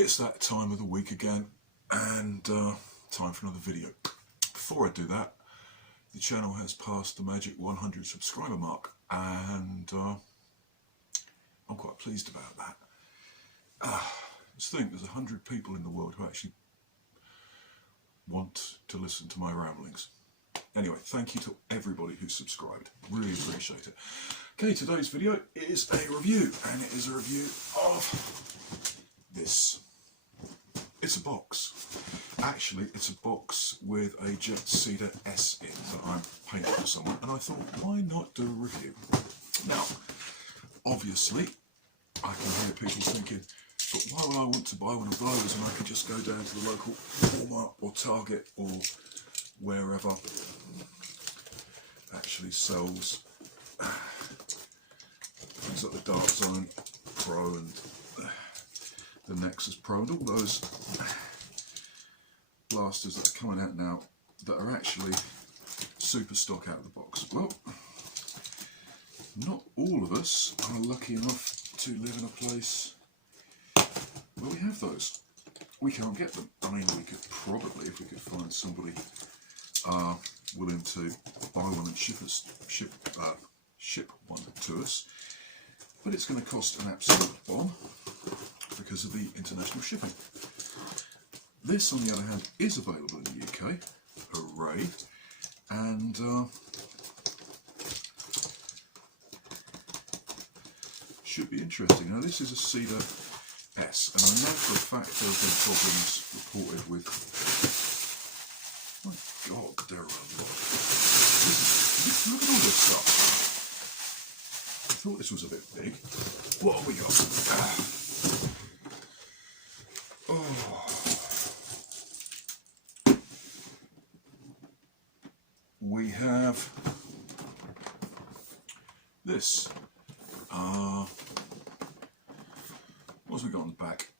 It's that time of the week again, and time for another video. Before I do that, the channel has passed the magic 100 subscriber mark, and I'm quite pleased about that. Just think there's 100 people in the world who actually want to listen to my ramblings. Anyway, thank you to everybody who's subscribed. Really appreciate it. Okay, today's video is a review, and it is a review of this. It's a box. Actually, it's a box with a JetCeda S in that I'm painting for someone, and I thought, why not do a review? Now, obviously, I can hear people thinking, but why would I want to buy one of those when I could just go down to the local Walmart or Target or wherever actually sells things like the Dark Zone Pro and the Nexus Pro and all those blasters that are coming out now that are actually Superstock out of the box. Well, not all of us are lucky enough to live in a place where we have those. We can't get them. I mean, we could probably, if we could find somebody willing to buy one and ship one to us, but it's going to cost an absolute bomb because of the international shipping. This, on the other hand, is available in the UK. Hooray! And should be interesting. Now, this is a Ceda S, and I know for a fact there have been problems reported with. My God, there are a lot. Look at all this stuff. I thought this was a bit big. What have we got? We have this. What's we got on the back?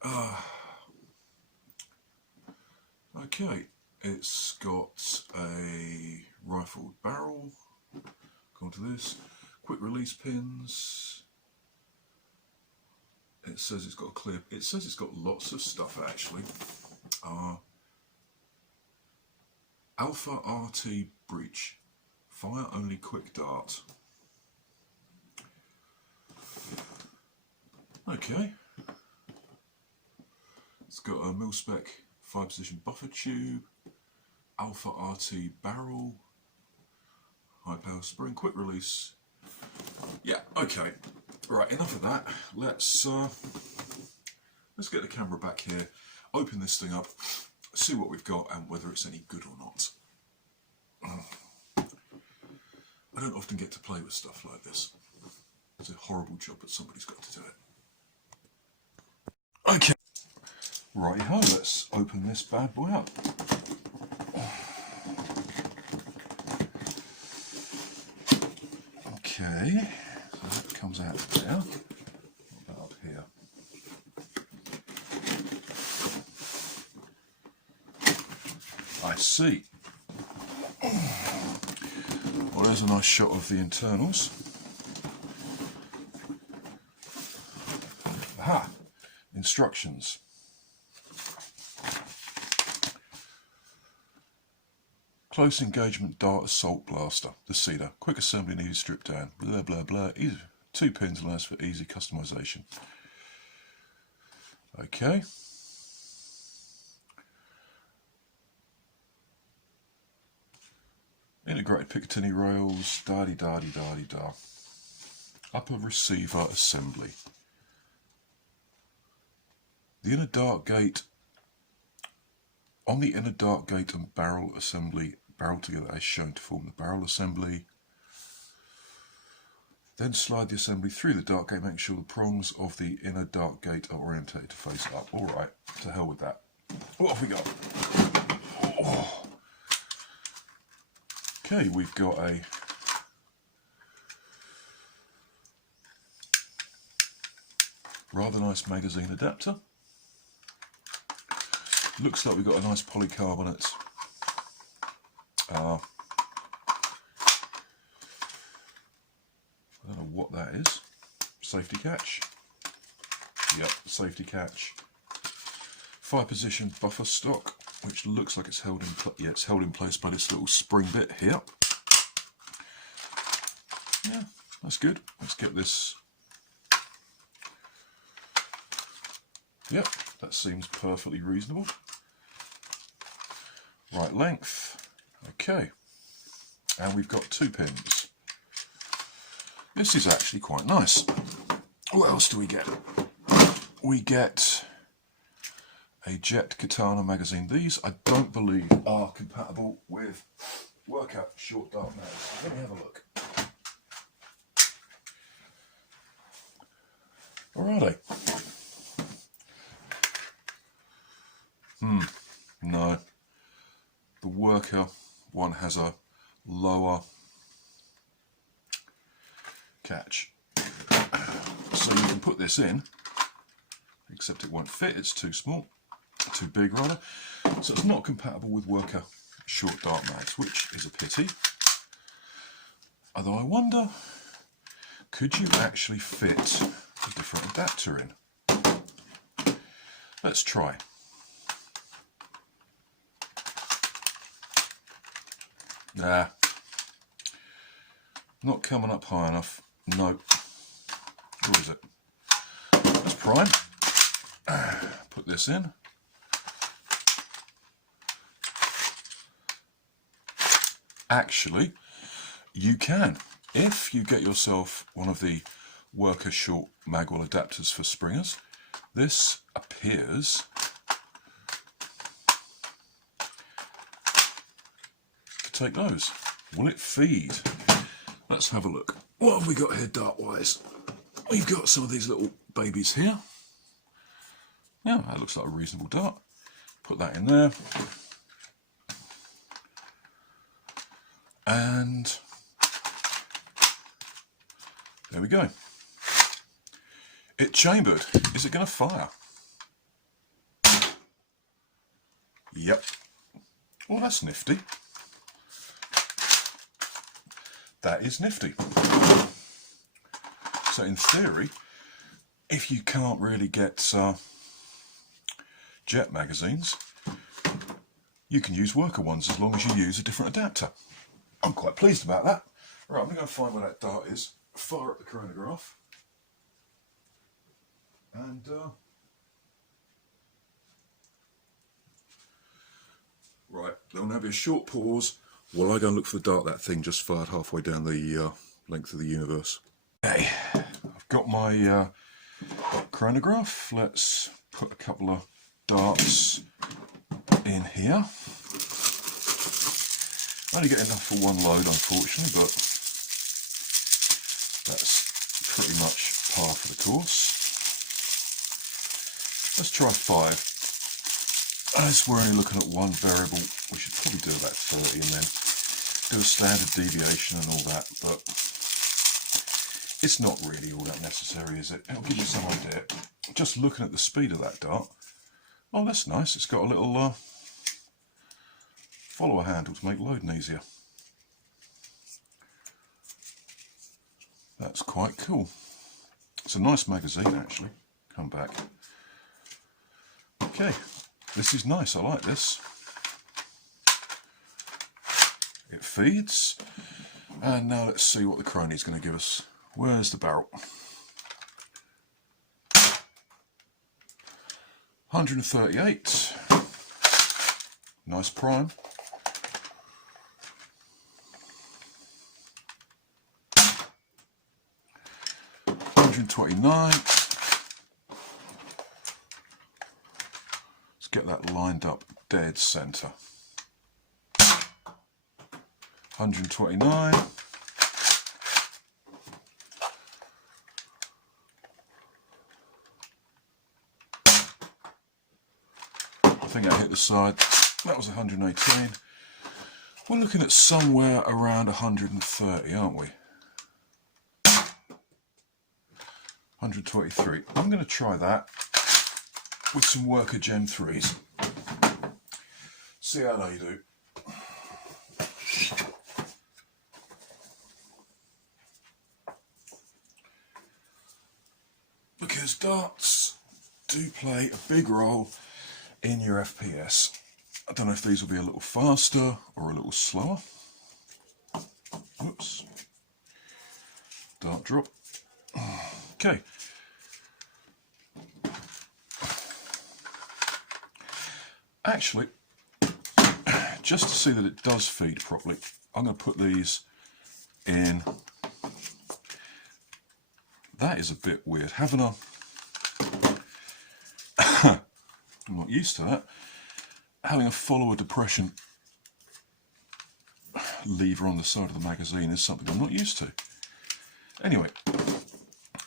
Okay, it's got a rifled barrel. Go on to this. Quick release pins. It says it's got a clear. It says it's got lots of stuff actually. Alpha RT breech, fire only quick dart. Okay. It's got a mil-spec 5-position buffer tube, Alpha RT barrel, high power spring, quick release. Yeah, okay. Right, enough of that. Let's get the camera back here, open this thing up, see what we've got and whether it's any good or not. I don't often get to play with stuff like this. It's a horrible job, but somebody's got to do it. Okay. Righty-ho, let's open this bad boy up. Okay, so that comes out there. What about up here? I see. Well, there's a nice shot of the internals. Aha! Instructions. Close engagement dart assault blaster. The Ceda. Quick assembly needed stripped down. Blah blah blah. Easy. 2 pins allows for easy customization. Okay. Integrated Picatinny rails. Da-di da-di da-di da. Upper receiver assembly. The inner dart gate. On the inner dart gate and barrel assembly, barrel together as shown to form the barrel assembly. Then slide the assembly through the dart gate, making sure the prongs of the inner dart gate are orientated to face up. Alright, to hell with that. What have we got? Oh. Okay, we've got a rather nice magazine adapter. Looks like we've got a nice polycarbonate I don't know what that is. Safety catch. Yep, safety catch. 5-position buffer stock, which looks like it's held in it's held in place by this little spring bit here. Yeah, that's good. Let's get this. Yep, that seems perfectly reasonable. Right length. Okay. And we've got 2 pins. This is actually quite nice. What else do we get? We get a Jet Katana magazine. These I don't believe are compatible with workout short dart mags. Let me have a look. Or are they? No. The worker one has a lower catch. So you can put this in, except it won't fit, it's too small, too big rather. So it's not compatible with worker short dart mags, which is a pity. Although I wonder, could you actually fit a different adapter in? Let's try. Nah, not coming up high enough. Nope. What is it? Let's prime. Put this in. Actually, you can. If you get yourself one of the worker short magwell adapters for springers, this appears to take those. Will it feed? Let's have a look. What have we got here dart-wise? We've got some of these little babies here. Yeah, that looks like a reasonable dart. Put that in there. And there we go. It chambered. Is it going to fire? Yep. Well, that's nifty. That is nifty. So in theory, if you can't really get Jet magazines, you can use worker ones as long as you use a different adapter. I'm quite pleased about that. Right, I'm going to go find where that dart is, fire up the chronograph, and right, there'll now be a short pause while I go and look for the dart that thing just fired halfway down the length of the universe. Okay, I've got my chronograph. Let's put a couple of darts in here. I only get enough for one load, unfortunately, but that's pretty much par for the course. Let's try 5. As we're only looking at one variable, we should probably do about 30 and then do a standard deviation and all that, but it's not really all that necessary, is it? It'll give you some idea. Just looking at the speed of that dart, oh, that's nice. It's got a little follower handle to make loading easier. That's quite cool. It's a nice magazine, actually. Come back. Okay, this is nice. I like this. It feeds. And now let's see what the crony's going to give us. Where's the barrel? 138. Nice prime. 129. Let's get that lined up dead center. 129. I think I hit the side. That was 118. We're looking at somewhere around 130, aren't we? 123. I'm going to try that with some worker Gem 3s. See how they do. Because darts do play a big role in your FPS. I don't know if these will be a little faster or a little slower. Whoops. Dart drop. Okay. Actually, just to see that it does feed properly, I'm going to put these in. That is a bit weird. Having a... I'm not used to that. Having a follower depression lever on the side of the magazine is something I'm not used to. Anyway,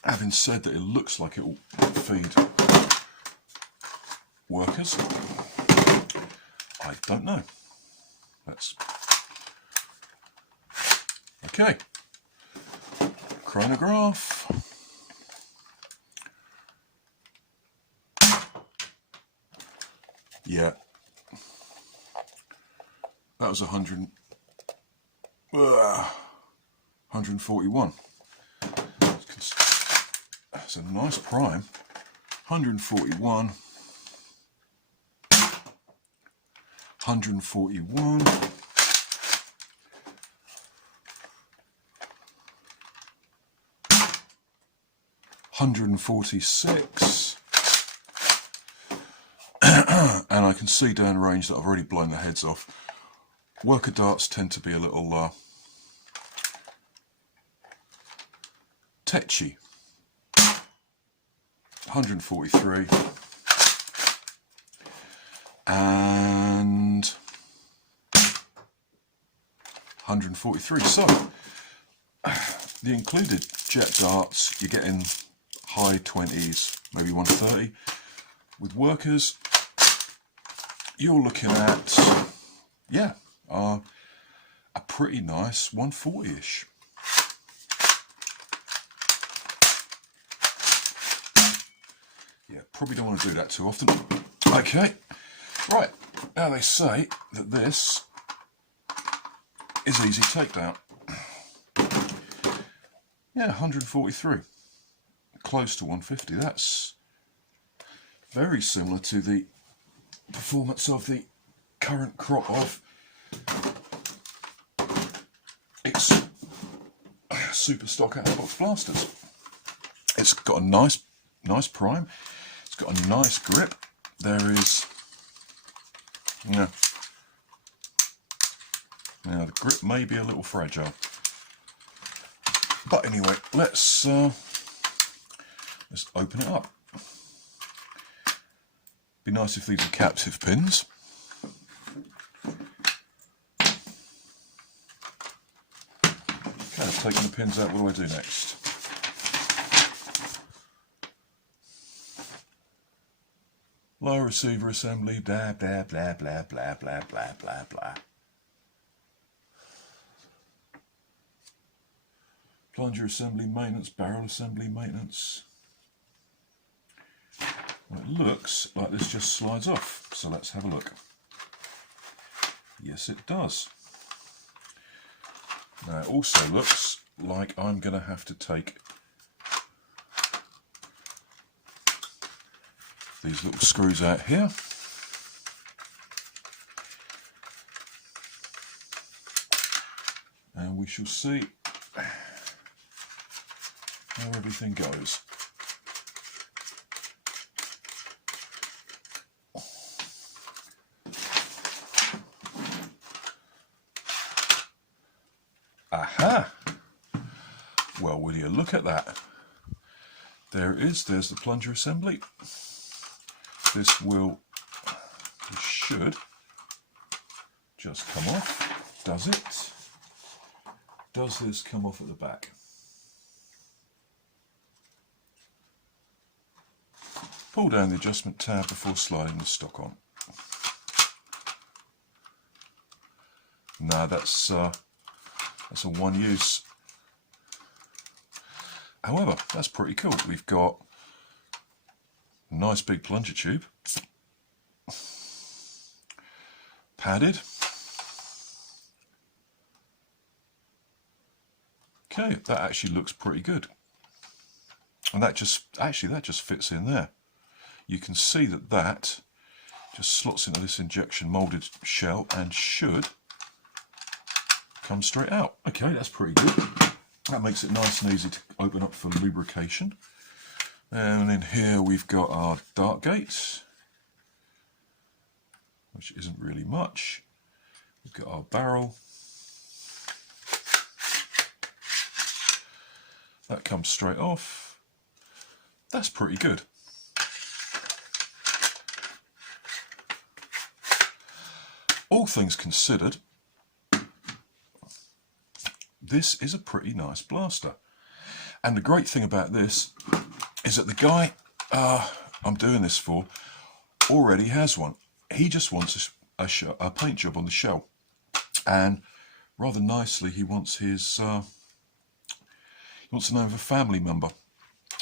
having said that it looks like it will feed workers, I don't know. That's okay. Chronograph. Yeah. That was 141. That's a nice prime. 141. 141. 146. And I can see down range that I've already blown the heads off. Worker darts tend to be a little tetchy. 143. And 143. So, the included jet darts, you're getting high 20s, maybe 130. With workers, you're looking at, yeah, a pretty nice 140-ish. Yeah, probably don't want to do that too often. Okay, right, now they say that this is easy takedown. Yeah, 143, close to 150. That's very similar to the performance of the current crop of its Superstock out-of-box blasters. It's got a nice prime. It's got a nice grip. There is, now the grip may be a little fragile, but anyway, let's open it up. Be nice if these are captive pins. Okay, I've taken the pins out. What do I do next? Lower receiver assembly, blah, blah, blah, blah, blah, blah, blah, blah, blah. Plunger assembly maintenance, barrel assembly maintenance. Well, it looks like this just slides off, so let's have a look. Yes, it does. Now, it also looks like I'm going to have to take these little screws out here. And we shall see how everything goes. Aha! Well, will you look at that? There it is, there's the plunger assembly. This should just come off. Does it? Does this come off at the back? Pull down the adjustment tab before sliding the stock on. No, that's a one use. However, that's pretty cool. We've got a nice big plunger tube, padded. Okay, that actually looks pretty good. And that just fits in there. You can see that just slots into this injection moulded shell and should come straight out. Okay, that's pretty good. That makes it nice and easy to open up for lubrication. And in here we've got our dart gate, which isn't really much. We've got our barrel. That comes straight off. That's pretty good. All things considered, this is a pretty nice blaster. And the great thing about this is that the guy I'm doing this for already has one. He just wants a paint job on the shell. And rather nicely, he wants his he wants the name of a family member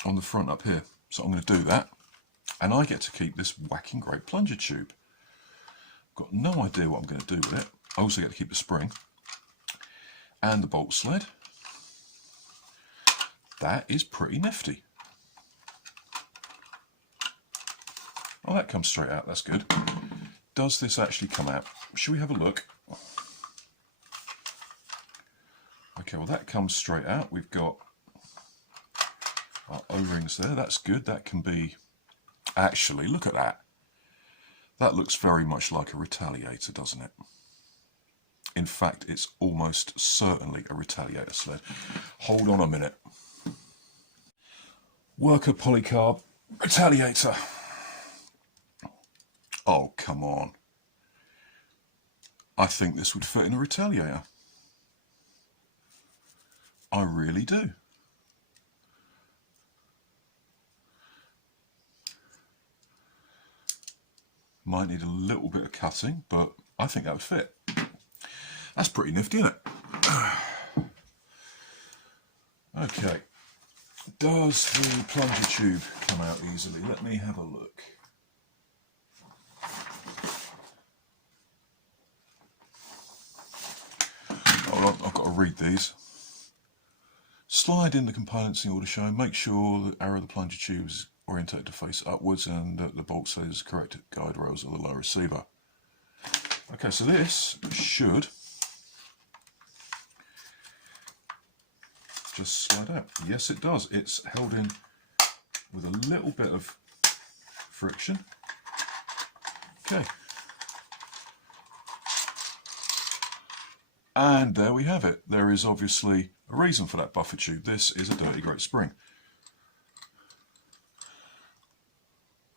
on the front up here. So I'm going to do that. And I get to keep this whacking great plunger tube. Got no idea what I'm going to do with it. I also get to keep the spring and the bolt sled. That is pretty nifty. Oh, that comes straight out. That's good. Does this actually come out? Should we have a look? Okay, well that comes straight out. We've got our O-rings there. That's good. That can be... Actually, look at that. That looks very much like a retaliator, doesn't it? In fact, it's almost certainly a retaliator sled. Hold on a minute. Worker polycarb retaliator. Oh, come on. I think this would fit in a retaliator. I really do. Might need a little bit of cutting, but I think that would fit. That's pretty nifty, isn't it? Okay. Does the plunger tube come out easily? Let me have a look. Hold on, I've got to read these. Slide in the components in order shown. Make sure the arrow of the plunger tube is orientated to face upwards and that the bolt says correct guide rails of the low receiver. Okay, so this should just slide out. Yes, it does. It's held in with a little bit of friction. Okay. And there we have it. There is obviously a reason for that buffer tube. This is a dirty great spring.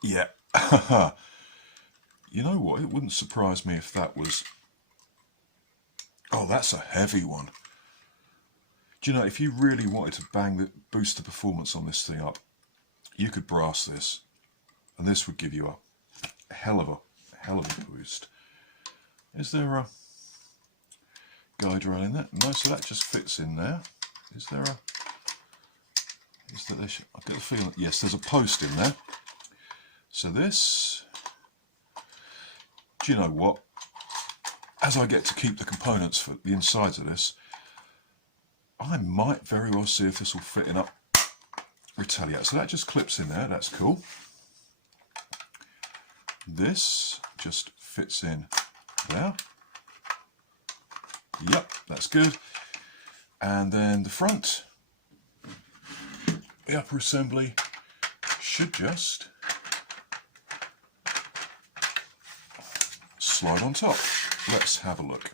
Yeah. You know what? It wouldn't surprise me if that was... Oh, that's a heavy one. Do you know, if you really wanted to boost the performance on this thing up, you could brass this. And this would give you a hell of a boost. Is there a guide rail in that? No, so that just fits in there. Is there a... I get the feeling... Yes, there's a post in there. So this... Do you know what? As I get to keep the components for the insides of this, I might very well see if this will fit in up retaliator. So that just clips in there. That's cool. This just fits in there. Yep, that's good. And then the front, the upper assembly should just slide on top. Let's have a look.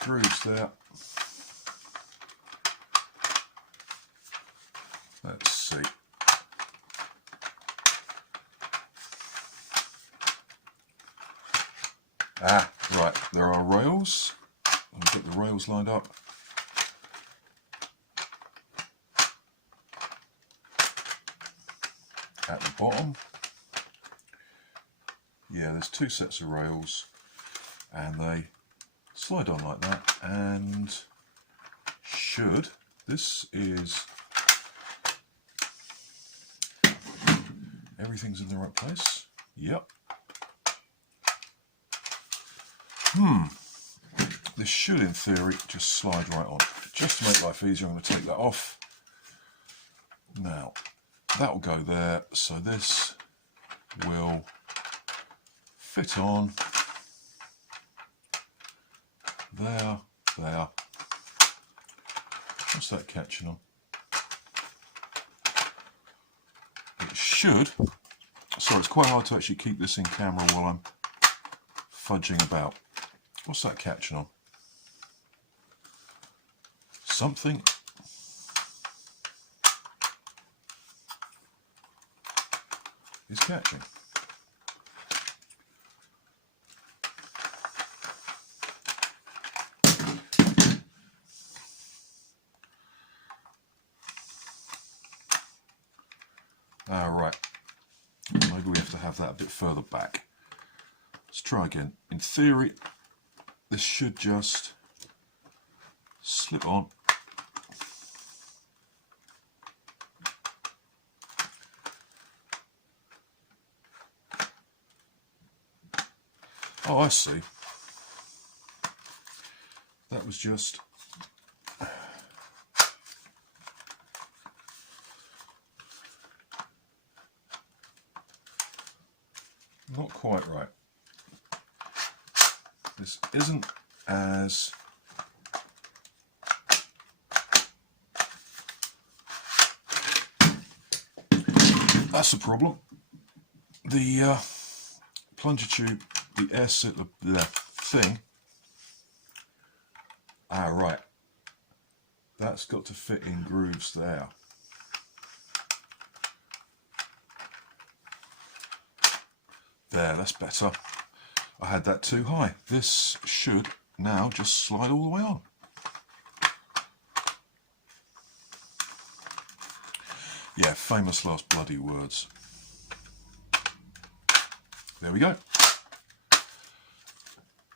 Grooves there. Let's see. Ah, right, there are rails. I'll get the rails lined up. At the bottom. Yeah, there's two sets of rails and they slide on like that and should, this is, everything's in the right place. Yep. This should in theory just slide right on. Just to make life easier, I'm going to take that off Now, that will go there, so this will fit on there, there. What's that catching on? It should. Sorry, it's quite hard to actually keep this in camera while I'm fudging about. What's that catching on? Something. Is catching. Right. Maybe we have to have that a bit further back. Let's try again. In theory, this should just slip on. Oh, I see. That was just... not quite right. This isn't as... that's the problem. The plunger tube, the S, the thing. Right. That's got to fit in grooves there. There, that's better. I had that too high. This should now just slide all the way on. Yeah, famous last bloody words. There we go.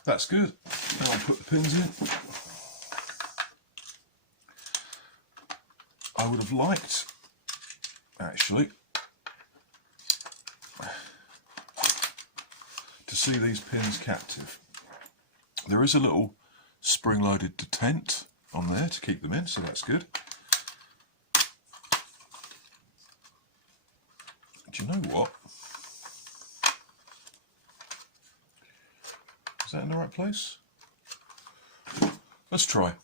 That's good. Now I'll put the pins in. I would have liked, actually, to see these pins captive. There is a little spring-loaded detent on there to keep them in, so that's good. Do you know what? Is that in the right place? Let's try.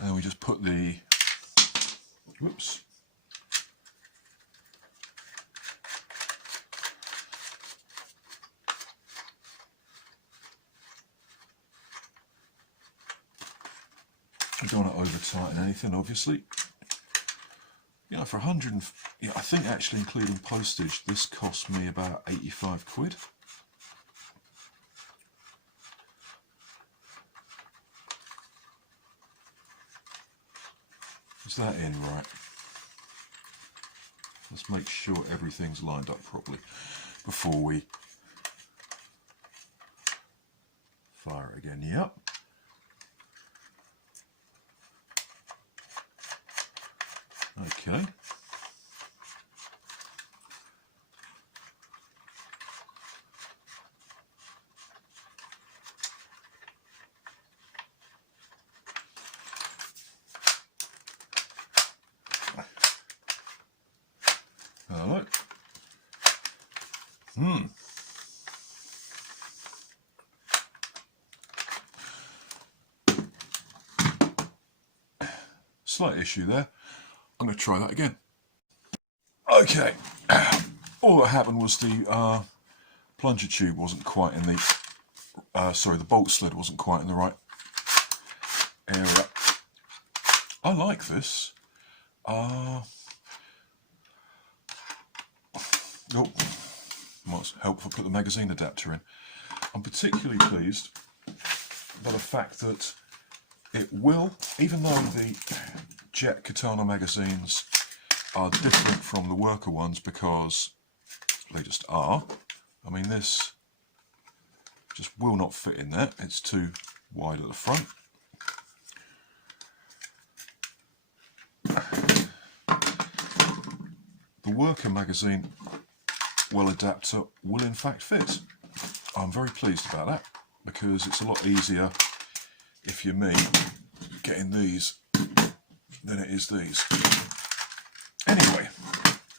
And we just put the, whoops. I don't want to over tighten anything, obviously. You know, for 100, yeah, I think actually including postage, this cost me about 85 quid. Is that in right? Let's make sure everything's lined up properly before we fire it again. Yep. Okay. Hello. Slight issue there. I'm going to try that again. Okay. All that happened was the plunger tube wasn't quite in the... sorry, the bolt sled wasn't quite in the right area. I like this. Oh, might help if I put the magazine adapter in. I'm particularly pleased by the fact that it will, even though the Jet Katana magazines are different from the worker ones because they just are. I mean, this just will not fit in there. It's too wide at the front. The worker magazine well adapter will in fact fit. I'm very pleased about that. because it's a lot easier, if you're me, getting these than it is these.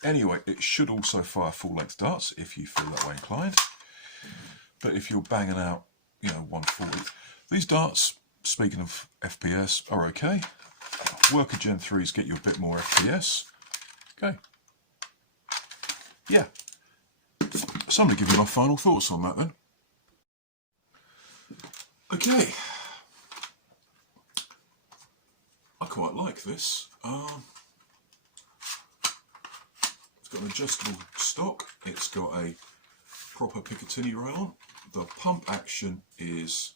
Anyway, it should also fire full-length darts if you feel that way inclined. But if you're banging out, 140, these darts, speaking of FPS, are okay. Worker Gen 3s get you a bit more FPS. Okay. Yeah. So I'm going to give you my final thoughts on that then. Okay. I quite like this. It's got an adjustable stock. It's got a proper Picatinny rail on. The pump action is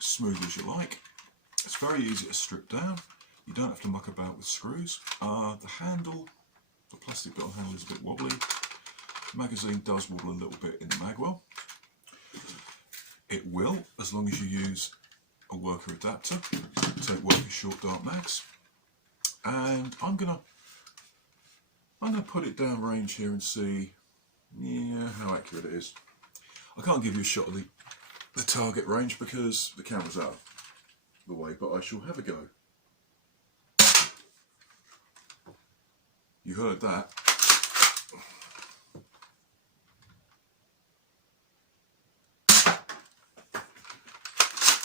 smooth as you like. It's very easy to strip down. You don't have to muck about with screws. The handle, the plastic bit on the handle is a bit wobbly. The magazine does wobble a little bit in the magwell. It will, as long as you use a worker adapter, take worker short dart mags. And I'm gonna put it down range here and see, how accurate it is. I can't give you a shot of the target range because the camera's out of the way, but I shall have a go. You heard that.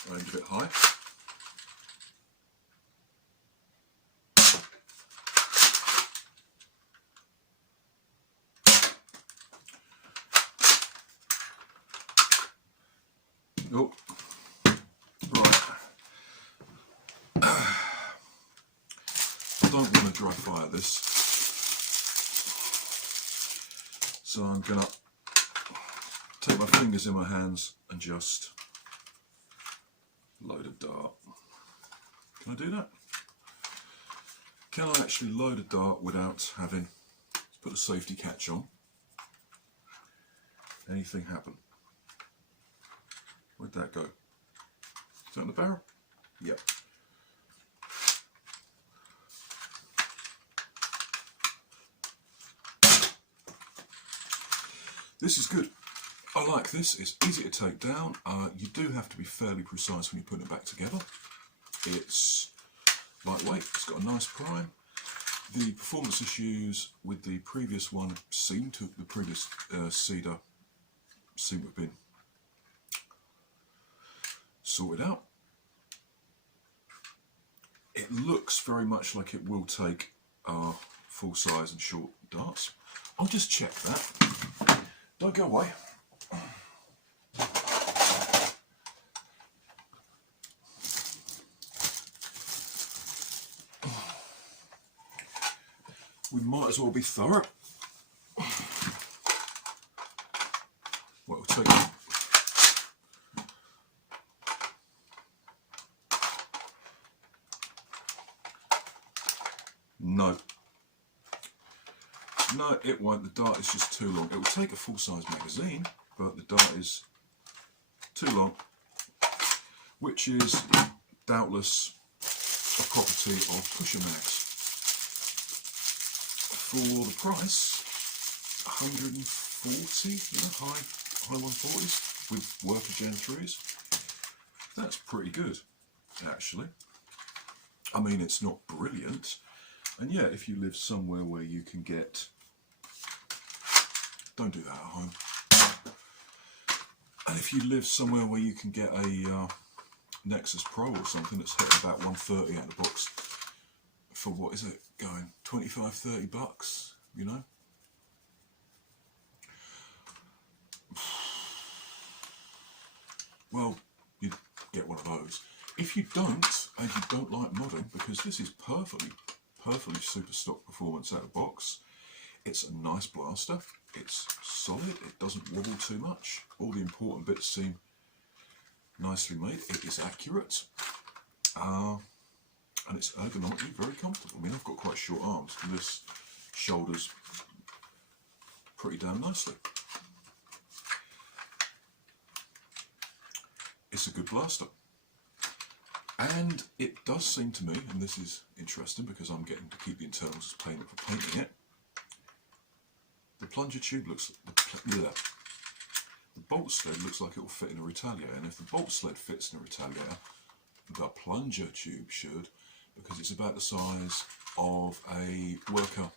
Range a bit high. Oh, right. I don't want to dry fire this, so I'm going to take my fingers in my hands and just load a dart. Can I do that? Can I actually load a dart without having to put a safety catch on? Anything happen? Where'd that go? Is that in the barrel? Yep. This is good. I like this. It's easy to take down. You do have to be fairly precise when you're putting it back together. It's lightweight. It's got a nice prime. The performance issues with the previous one the previous Ceda seem to have been sorted out. It looks very much like it will take full size and short darts. I'll just check that. Don't go away. We might as well be thorough. Well, it'll take No, it won't. The dart is just too long. It will take a full-size magazine, but the dart is too long, which is doubtless a property of pusher mags. For the price, 140, high 140s with worker Gen 3s. That's pretty good, actually. I mean, it's not brilliant. And yeah, if you live somewhere where you can get... Don't do that at home. And if you live somewhere where you can get a Nexus Pro or something that's hitting about 130 out of the box for, what is it, going 25, 30 bucks, you know? Well, you'd get one of those. If you don't, and you don't like modding, because this is perfectly Superstock performance out of the box. It's a nice blaster. It's solid. It doesn't wobble too much. All the important bits seem nicely made. It is accurate. And it's ergonomically very comfortable. I mean, I've got quite short arms, and this shoulders pretty damn nicely. It's a good blaster. And it does seem to me, and this is interesting because I'm getting to keep the internals as payment for painting it, the plunger tube looks, the bolt sled looks like it will fit in a Retaliator, and if the bolt sled fits in a Retaliator, the plunger tube should, because it's about the size of a worker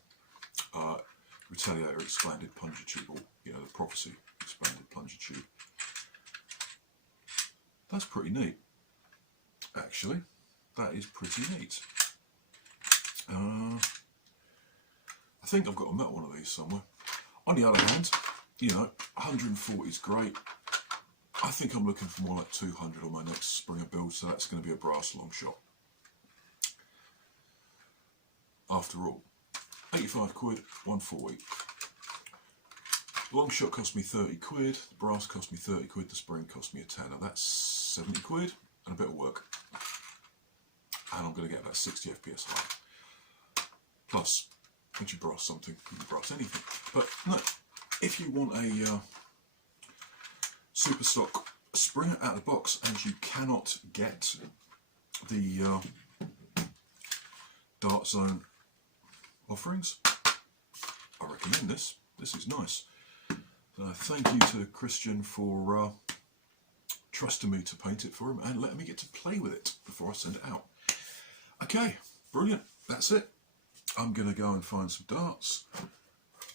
Retaliator expanded plunger tube, or you know, the Prophecy expanded plunger tube. That's pretty neat, actually. That is pretty neat. I think I've got a metal one of these somewhere. On the other hand, you know, 140 is great. I think I'm looking for more like 200 on my next Springer build, so that's going to be a brass long shot. After all, 85 quid, 140. The long shot cost me 30 quid, the brass cost me 30 quid, the spring cost me a tenner. That's 70 quid and a bit of work. And I'm going to get about 60 FPS high. Plus, once you brass something, you can brass anything. But no, if you want a Superstock Springer out of the box and you cannot get the Dart Zone offerings, I recommend this. This is nice. Thank you to Christian for trusting me to paint it for him and letting me get to play with it before I send it out. Okay, brilliant. That's it. I'm going to go and find some darts,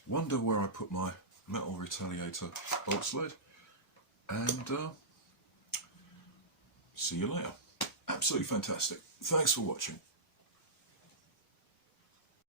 wonder where I put my metal Retaliator bolt sled, and see you later. Absolutely fantastic. Thanks for watching.